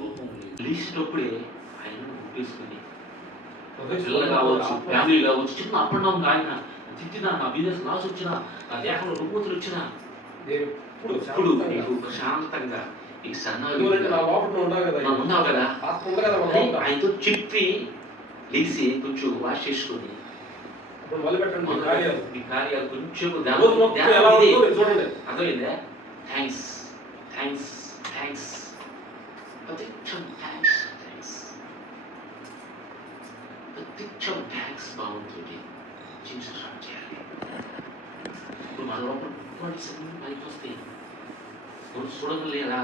లోపం లేచినప్పుడే ఆయన గుర్తేసుకుని పిల్లలు కావచ్చు, ఫ్యామిలీ కావచ్చు, చిన్న అప్ అండ్ డౌన్ ఆయన తిట్టినా, నా బిజినెస్ లాస్ వచ్చినా, నా దేహంలో రుగ్మతులు వచ్చినా ఇప్పుడు నీకు ప్రశాంతంగా నీకు సన్నాలు ఉన్నావు కదా ఆయనతో చెప్పి లేచి కొంచెం వాష్ చేసుకొని మీ కార్యాలు కొంచెం అర్థమైందా? థ్యాంక్స్ థ్యాంక్స్ థ్యాంక్స్ ప్రతిక్షం థ్యాంక్స్ థ్యాంక్స్ ప్రతిక్షం థ్యాంక్స్ భావంతోటి జీవితం స్టార్ట్ చేయాలి. ఇప్పుడు మన లోపల పైకి వస్తాయి చూడగలే అలా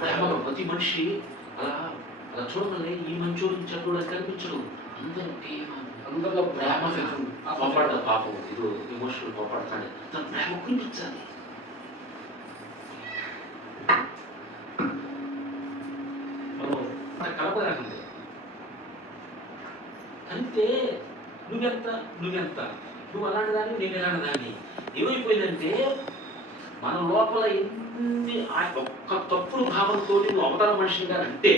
ప్రేమగా ప్రతి మనిషి అలా అలా చూడగలే ఈ మంచోడు చెడ్డోడు కనిపించడు. అందరిలో ప్రేమ కోపాడతాడు పాపం, ఇది ఎమోషనల్ కోపాడతాడు, తన ప్రేమ కనిపించాలి. కలపరాకండి అంతే. నువ్వెంత నువ్వు అలాంటి దాన్ని నేను ఎలాంటి దాన్ని ఏమైపోయిందంటే మన లోపల ఎన్ని ఒక్క తప్పుడు భావంతో నువ్వు అవతల మనిషిగా అంటే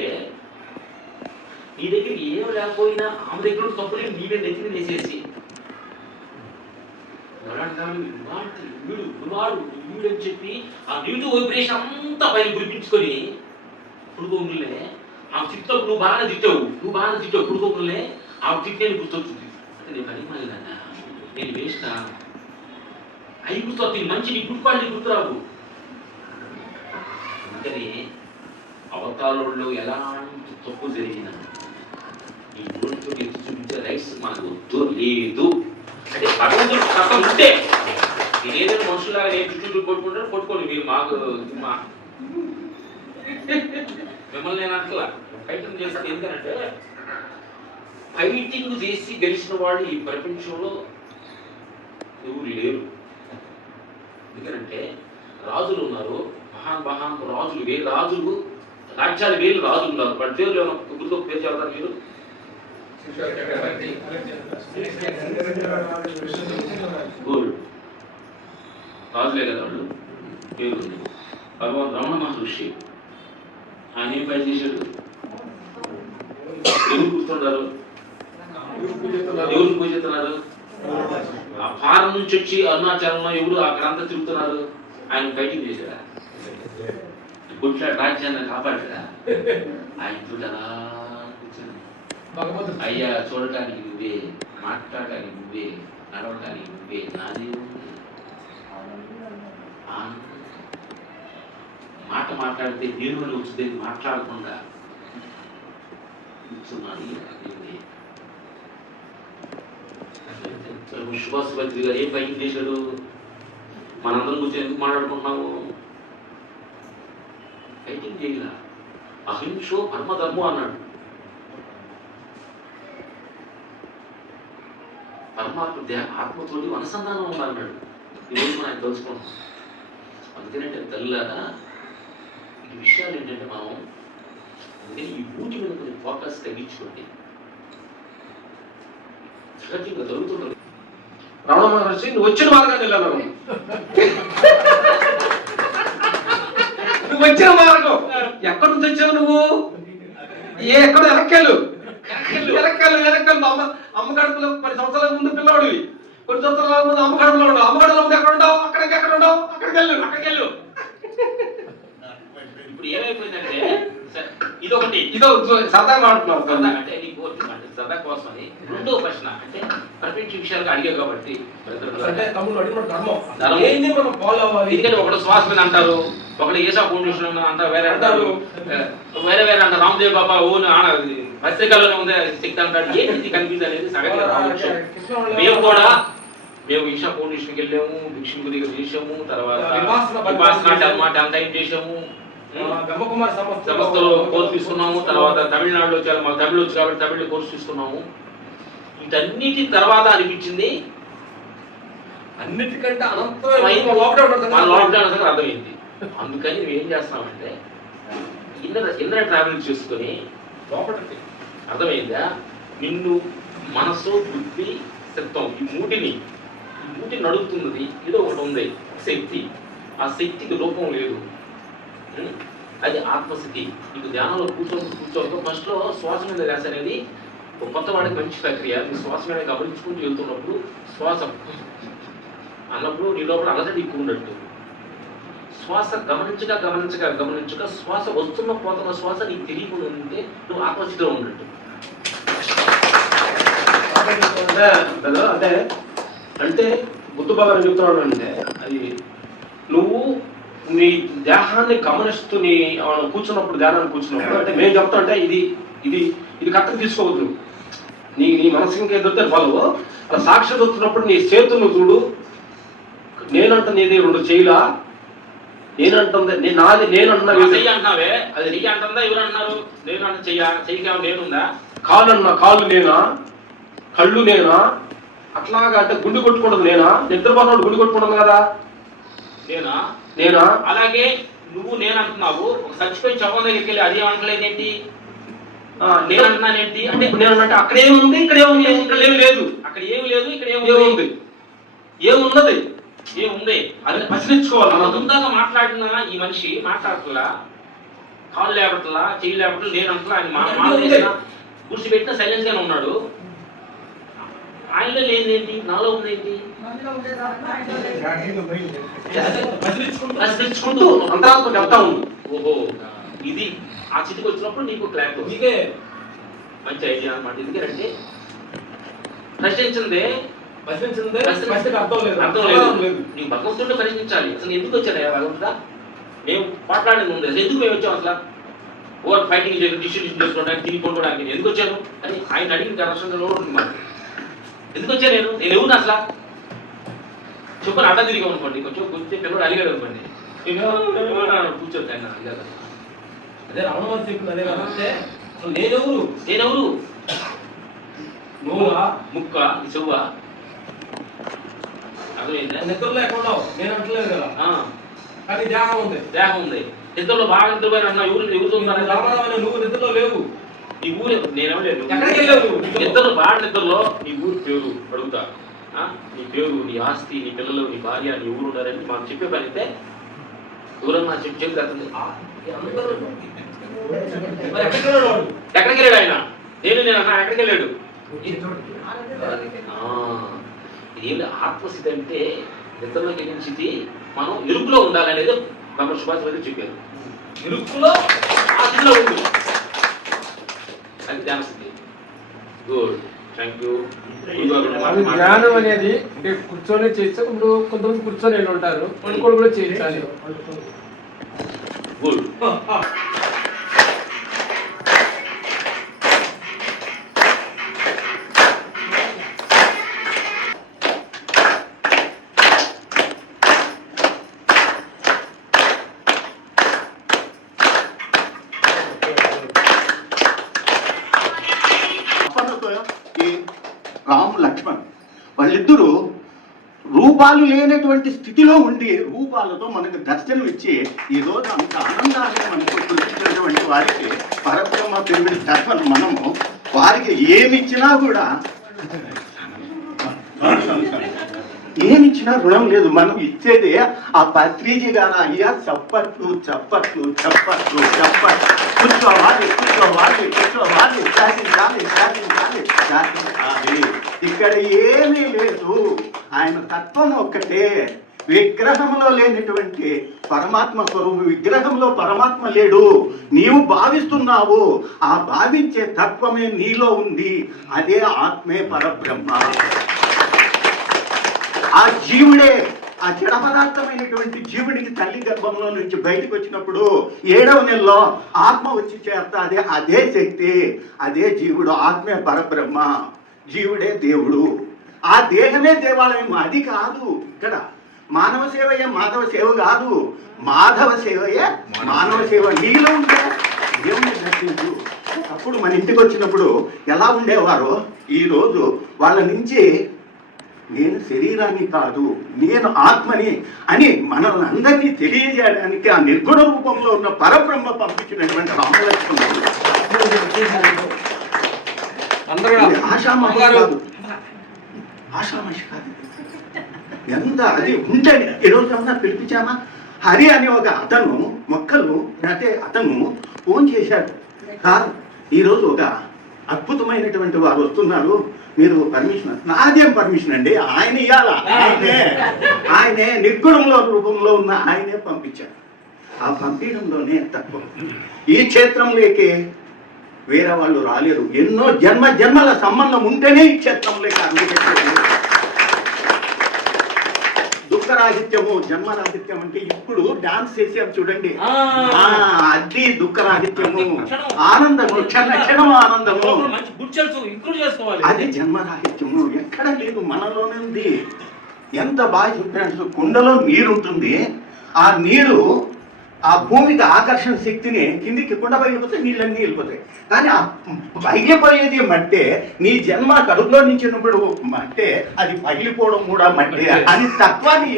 నీ దగ్గర ఏం లేకపోయినా ఆమె దగ్గర తప్పులే నీవే నెత్తిని వేసేసి వీడు అని చెప్పి ఆ నెగిటివ్ వైబ్రేషన్ అంతా పైన గురిపించుకొని పుడుకోములే ఆమె తిట్టావు, నువ్వు బాగా తిట్టావు పుడుకోములే ఆమె తిట్టేది గుర్తొచ్చింది. అంటే నేను పని మళ్ళీ నేను వేస్తా అవి గుర్తొస్తుంది, మంచి నీ గుర్తుపాళ్ళు గుర్తురావు. అందుకని అవతారంలో ఎలాంటి తప్పు జరిగినా ఈ నోటితో ఎత్తి చూపించే రైట్స్ మనకు వద్దు లేదు. అంటే భగవంతుడు కథం ఉంటే నేను ఏదైనా మనుషులాగా నేను చుట్టూ కొట్టుకుంటాను, కొట్టుకోండి మీరు మాకు మిమ్మల్ని నేను అట్లా ఫైటింగ్ చేస్తే ఎందుకంటే ఫైటింగ్ చేసి గెలిచిన వాళ్ళు ఈ ప్రపంచంలో ఎవరు లేరు. ఎందుకంటే రాజులు ఉన్నారు, మహాన్ రాజులు, వేలు రాజులు, రాజ్యాలు వేలు రాజులు ఉన్నారు. వాటి పేర్లు గుర్తు పేరు చెప్తారు మీరు? రాజులే కదా వాళ్ళు పేరు. భగవాన్ రమణ మహర్షి ఆయన ఏం పని చేశాడు? ఎవరు కూర్చుంటారు, ఎవరు పూజిస్తున్నారు? ఆ ఫారం నుంచి వచ్చి అరుణాచలంలో ఎవరు అక్కడంతా తిరుగుతున్నారు? ఆయన ఫైటింగ్ చేశాడా? కొట్లా రాజ్యాన్ని కాపాడా? ఆయన చూడరా అయ్యా, చూడటానికి నువ్వే, మాట్లాడటానికి నువ్వే, నడవటానికి నువ్వే, నాది మాట మాట్లాడితే దేవుని వచ్చింది, మాట్లాడకుండా కూర్చున్నాడు. సుభాష్ భద్రి గారు ఏం ఫైటింగ్ చేశాడు? మనందరం కూర్చొని ఎందుకు మాట్లాడుకుంటున్నాము? ఫైటింగ్ చేయలా, అహింసో పరమధర్మం అన్నాడు. పరమాత్మ ఆత్మతోటి అనుసంధానం ఉందన్నాడు. ఈరోజు మనం ఆయన తెలుసుకుంటాం. అందుకేనంటే తల్లిలాగా ఈ విషయాలు ఏంటంటే మనం అందుకని ఈ ఊటి మీద కొంచెం ఫోకస్ తగ్గించుకోండి. సహజంగా జరుగుతుంటుంది. రమణ మహర్షి నువ్వు వచ్చిన మార్గాన్ని వెళ్ళాను, నువ్వు వచ్చిన మార్గం ఎక్కడి నుంచి వచ్చావు? నువ్వు ఎక్కడ వెనక్కెళ్ళు అమ్మ కడుపులో 10 సంవత్సరాల ముందు పిల్లవాడివి, కొన్ని సంవత్సరాల ముందు అమ్మ కడుపులో ఉండవు. అమ్మ కడుపులో ముందు ఎక్కడ ఉండవు? ఎక్కడ ఉండవు? అక్కడికి వెళ్ళు. ఇప్పుడు ఏమైపోయిందంటే ఇదొకటి సరదాగా మాట్లాడుతున్నావు, అంటే నీకు సరదా కోసం అని. రెండో ప్రశ్న అంటే ప్రపంచ విషయాలకు అడిగావు కాబట్టి ఎందుకంటే ఒకటి శ్వాస మీద అంటారు, ఒకటి ఏసా ఫౌండేషన్ అంటారు, వేరే అంటారు, వేరే అంటారు, రామదేవ్ బాబా ఓన్ పత్రికలోనే ఉంది శక్తి అంటాడు. ఏంటి కన్ఫ్యూజ్ అనేది సగంగా రావచ్చు. మేము ఈషా ఫౌండేషన్కి వెళ్ళాము, భిక్షుని దగ్గర చేసాము, తర్వాత అంతా ఏం చేసాము, సంస్థలో కోర్సు తీసుకున్నాము, తర్వాత తమిళనాడులో వచ్చాము, మాకు తమిళ వచ్చి కాబట్టి తమిళ కోర్సు తీసుకున్నాము. వీటన్నిటి తర్వాత అనిపించింది అన్నిటికంటే లాక్డౌన్ అర్థమైంది. అందుకని మేము ఏం చేస్తామంటే ఇన్నర్ ట్రావెల్ చేసుకొని లోపలికి అర్థమైందా, నిన్ను మనసు, బుద్ధి, చిత్తం ఈ మూటిని నడుపుతున్నది ఏదో ఒకటి ఉంది, శక్తి. ఆ శక్తికి రూపం లేదు. అది ఆత్మస్థితి. నీకు ధ్యానంలో కూర్చోవద్దు. ఫస్ట్లో శ్వాస మీద ధ్యాస అనేది ఒక కొత్త వాడికి మంచి ప్రక్రియ. నీ శ్వాస మీద గమనించుకుంటూ వెళ్తున్నప్పుడు శ్వాస అన్నప్పుడు నీ లోపల అలజడి ఎక్కువ ఉన్నట్టు. శ్వాస గమనించగా శ్వాస పోతున్న శ్వాస నీకు తెలియకుండా ఉంటే నువ్వు ఆత్మస్థితిలో ఉన్నట్టు. అంటే అంటే బుద్ధ భగవాన్ చెప్తున్నాడు అంటే అది నువ్వు నీ దేహాన్ని గమనిస్తూ నీ కూర్చున్నప్పుడు ధ్యానాన్ని కూర్చున్నప్పుడు అంటే మేము చెప్తా అంటే ఇది ఇది ఇది కరెక్ట్గా తీసుకోవద్దు. నీ నీ మనసు ఇంకా ఎదురుతే ఫలవు అలా సాక్షి వస్తున్నప్పుడు నీ చేతులు చూడు. నేనంటుంది ఇది 2 చేయలా, నేనంటుంది నాది నేను అంటున్నావే అది నీకు అంటుందా ఎవరు అంటున్నారు? నేను అంటే చెయ్యగా నేనుందా? కాళ్ళు నేనా, కళ్ళు నేనా, అట్లాగా అంటే గుండు కొట్టుకుంటుంది నేనా, నిద్రపోతున్నాడు గుండు కొట్టుకుంటుంది కదా నేనా. అలాగే నువ్వు నేను అంటున్నావు, ఒక చచ్చిపోయి చవం దగ్గరికి వెళ్ళి అది ఏమంటలేదేంటి? నేను అంటున్నానేంటి అంటే నేనంటే అక్కడ ఏముంది ఇక్కడ ఏముంది, ఇక్కడ ఏమి లేదు, అక్కడ ఏమి లేదు, ఇక్కడ ఏముంది, ఏమున్నది ఏముంది అది ప్రశ్నించుకోవాలి. మనం ముందాక మాట్లాడిన ఈ మనిషి మాట్లాడట్లా, కాళ్ళు లేపట్లా, చెయ్యి లేపట్లా, నేను అంటలా, ఆయన గుర్చి పెట్టిన సైలెన్స్ గానే ఉన్నాడు. ఆయనలో లేదేంటి, నాలో ఉందేంటి? ప్రశ్నించుకుంటూ అంతరాత్మ చెప్తా ఉంది. ఓహో ఇది ఆ స్థితికి వచ్చినప్పుడు నీకు క్లారిటీ నీకే మంచి ఐడియా అనమాట. ఎందుకంటే ప్రశ్నించిందే అర్థం లేదు. నీకు భగవంతుడిని ప్రశ్నించాలి. అసలు ఎందుకు వచ్చాడు భగవంతుడా? మేము మాట్లాడింది ఉంది, అసలు ఎందుకు మేము వచ్చాం? అసలు ఓవర్ ఫైటింగ్ చేయడం, డిస్ట్రిబ్యూషన్ చేసుకోవడానికి, తిరిగి కొనుక్కోవడానికి ఎందుకు వచ్చాను అని ఆయన అడిగిన కరెక్షన్ ఉంటుంది మాకు. ఎందుకు వచ్చా నేను ఎవరు అసలు చెప్పని అడ్డ తిరిగి అనుకోండి, కొంచెం పిల్లడు అడిగాడు అనుకోండి, కూర్చోదు ఆయన అడిగారు. అదే రమణ చెప్పింది అదే అంటే నేనెవరు నువ్వు ముక్క నీ చెవ్వ అర్థమైందా? నిద్రలో ఎక్కడ ఉన్నావు నేను అంటలేదు కదా, కానీ దేహం ఉంది. నిద్రలో బాగా నిద్రపోయిన అన్నా ఎవరు చూస్తున్నారు? నువ్వు నిద్రలో లేవు. నీ ఊరు నేనేమో లేదు. నిద్రలో బాగా నిద్రలో నీ ఊరు పేరు అడుగుతా. నీ పేరు, నీ ఆస్తి, నీ పిల్లలు, నీ భార్య, నీ ఊరు ఉన్నారని మాకు చెప్పే పని అయితే ఎవరన్నా చెప్పి ఎక్కడికి వెళ్ళాడు ఆయన? నేను అన్నా ఎక్కడికి వెళ్ళాడు? ఏమి ఆత్మస్థితి అంటే నిద్రలోకి వెళ్ళిన స్థితి మనం ఇరుకులో ఉండాలనేది బ్రహ్మ సుభాష్ చెప్పారు. ఇరుకులో ఆ స్థితిలో ఉంది, అది ధ్యాన స్థితి. Good, thank you. ధ్యానం అనేది అంటే కూర్చొని చేస్తే ఇప్పుడు కొంతమంది కూర్చొని ఉంటారు, పడుకోవడం కూడా చేయించాలి. గుడ్. రాము లక్ష్మణ్ వాళ్ళిద్దరూ రూపాలు లేనటువంటి స్థితిలో ఉండి రూపాలతో మనకు దర్శనం ఇచ్చి ఈ రోజు అంత ఆనందాన్ని మనకు కురిపించినటువంటి వారికి పరబ్రహ్మ పిరమిడ్ తరఫున మనము వారికి ఏమిచ్చినా కూడా ఏమిచ్చినా రుణం లేదు. మనం ఇచ్చేదే ఆ పత్రిజీ గారు అయ్యా చప్పట్లు చప్పట్లు చప్పట్లు చప్పట్లు కూర్చోవాలి శాసించాలి. ఇక్కడ ఏమీ లేదు, ఆయన తత్వం ఒక్కటే. విగ్రహంలో లేనటువంటి పరమాత్మ స్వరూపం, విగ్రహంలో పరమాత్మ లేడు, నీవు భావిస్తున్నావు, ఆ భావించే తత్వమే నీలో ఉంది, అదే ఆత్మే పరబ్రహ్మ. ఆ జీవుడే, ఆ జడ పదార్థమైనటువంటి జీవుడికి తల్లి గర్భంలో నుంచి బయటకు వచ్చినప్పుడు 7వ నెలలో ఆత్మ వచ్చి చేస్తాది. అదే శక్తి, అదే జీవుడు, ఆత్మే పరబ్రహ్మ, జీవుడే దేవుడు. ఆ దేహమే దేవాలయం. అది కాదు ఇక్కడ మానవ సేవయే మాధవ సేవ కాదు, మాధవ సేవయే మానవ సేవ. నీలో ఉంటే దేవుని దర్శించు. అప్పుడు మన ఇంటికి వచ్చినప్పుడు ఎలా ఉండేవారో ఈరోజు వాళ్ళ నుంచి నేను శరీరాన్ని కాదు, నేను ఆత్మని అని మనల్ని అందరినీ తెలియజేయడానికి ఆ నిర్గుణ రూపంలో ఉన్న పరబ్రహ్మ పంపించినటువంటి రామలక్ష్మణుడు ఆషామాషి కాదు. ఎంత అది ఉంటే ఈరోజు ఏమన్నా పిలిపించామా? హరి అనే ఒక అతను మొక్కలు అంటే అతను ఫోన్ చేశాడు, సార్ ఈరోజు ఒక అద్భుతమైనటువంటి వారు వస్తున్నారు, మీరు పర్మిషన్. నాదేం పర్మిషన్ అండి, ఆయన ఇవ్వాల, ఆయనే నిర్గుణంలో రూపంలో ఉన్న ఆయనే పంపించారు. ఆ పంపించడంలోనే తక్కువ. ఈ క్షేత్రంలోకి వేరే వాళ్ళు రాలేరు. ఎన్నో జన్మల సంబంధం ఉంటేనే ఈ క్షేత్రంలోకి అడుగుపెట్టారు. దుఃఖరాహిత్యము, జన్మరాహిత్యం అంటే ఇప్పుడు డాన్స్ చేసారు చూడండి, అది దుఃఖరాహిత్యము, ఆనందము, క్షణం ఆనందము, అది జన్మరాహిత్యము. ఎక్కడ లేదు, మనలోనే ఉంది. ఎంత బాగా చెప్పినట్టు కుండలో నీరు ఉంటుంది, ఆ నీరు ఆ భూమికి ఆకర్షణ శక్తిని కిందికి కుండ పగిలిపోతే నీళ్ళన్నీ వెళ్ళిపోతాయి. కానీ ఆ పగిలిపోయేది మట్టే. నీ జన్మ కడుపులో నుంచినప్పుడు మట్టే, అది పగిలిపోవడం కూడా మట్టే అని తత్వాన్ని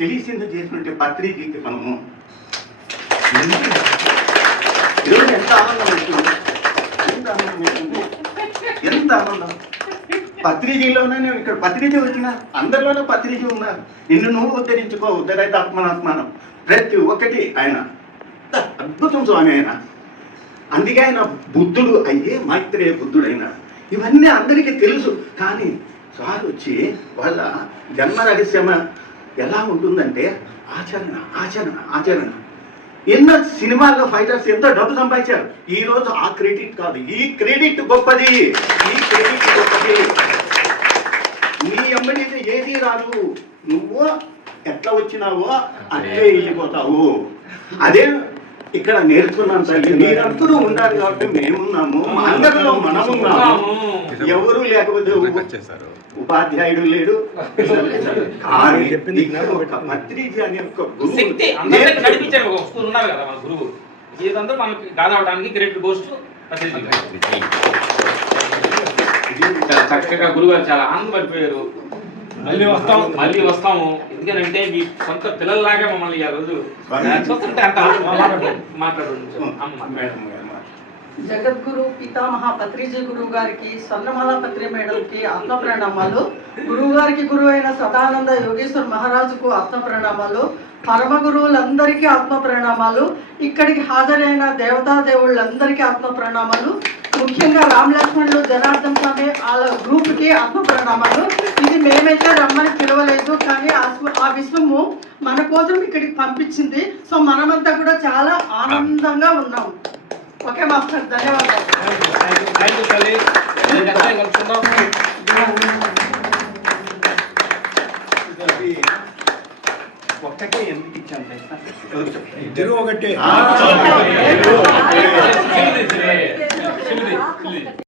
తెలిసింది చేసినట్టు పత్రికకి మనము ఈరోజు ఎంత ఆనందం అవుతుంది, ఎంత ఆనందం అవుతుంది, ఎంత ఆనందం. పత్రిజీలోనే నేను ఇక్కడ పత్రిజీ వచ్చిన అందరిలోనే పత్రిజీ ఉన్నారు. నిన్ను నువ్వు ఉద్ధరించుకో, ఉద్ధరైతే ఆత్మనాత్మానం ప్రతి ఒక్కటి ఆయన అద్భుతం స్వామి. ఆయన అందుకే ఆయన బుద్ధుడు అయ్యే మైత్రేయ బుద్ధుడైన. ఇవన్నీ అందరికీ తెలుసు. కానీ సార్ వచ్చి వాళ్ళ జన్మ రహస్యం ఎలా ఉంటుందంటే ఆచరణ ఆచరణ ఆచరణ. ఎన్నో సినిమాల్లో ఫైటర్స్ ఎంతో డబ్బు సంపాదించారు. ఈ రోజు ఆ క్రెడిట్ కాదు, ఈ క్రెడిట్ గొప్పది, ఈ క్రెడిట్ గొప్పది. నీ అమ్మడి ఏది రాదు, నువ్వు ఎట్లా వచ్చినావో అట్లే వెళ్ళిపోతావు. అదే ఇక్కడ నేర్చుకున్నాను తల్లి. మీరందరూ ఉండాలి కాబట్టి మేమున్నాము, అందరిలో మనమున్నాము. ఎవరు లేకపోతే ఉపాధ్యాయుడు లేడు. పత్రిజీ అనే ఒక ఉన్నారు కదా మన గురువు, ఇదంతా మనకి కాదవడానికి గ్రేట్ గోస్ట్ చక్కగా గురువు గారు చాలా ఆనందపడిపోయారు. మళ్ళీ వస్తాము ఎందుకంటే మీ సొంత పిల్లల్లాగా మమ్మల్ని ఆ రోజు చూస్తుంటే అంత మాట్లాడు. జగద్గురు పితామహ పత్రిజీ గురువు గారికి, స్వర్ణమాల పత్రి మేడంకి ఆత్మ ప్రణామాలు. గురువు గారికి గురువు అయిన సదానంద యోగేశ్వర్ మహారాజుకు ఆత్మ ప్రణామాలు. పరమ గురువులందరికీ ఆత్మ ప్రణామాలు. ఇక్కడికి హాజరైన దేవతా దేవుళ్ళందరికీ ఆత్మ ప్రణామాలు. ముఖ్యంగా రామ్ లక్ష్మణులు, జనార్దన్ స్వామి వాళ్ళ గ్రూప్కి ఆత్మ ప్రణామాలు. ఇది మేమైతే రమ్మని పిలవలేదు, కానీ ఆ విశ్వము మన కోసం ఇక్కడికి పంపించింది. సో మనమంతా కూడా చాలా ఆనందంగా ఉన్నాము. ఓకే మాస్టర్, ధన్యవాదాలు. ఒక్కటే ఎందుకు ఇచ్చాను ఇద్దరు ఒకటే.